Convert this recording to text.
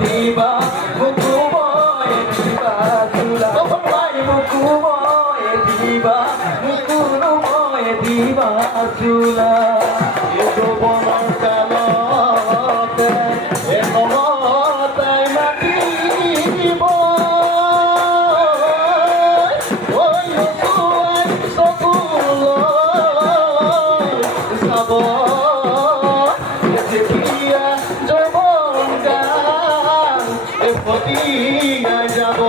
দিবা মুকুময় দিবা চুলা মুকুময় দিবা মুকুময় দিবা চুলা যৌবনৰ কালতে তাই মাতিব চাব যেতিয়া যৌবন গান ফটিয়াই যাব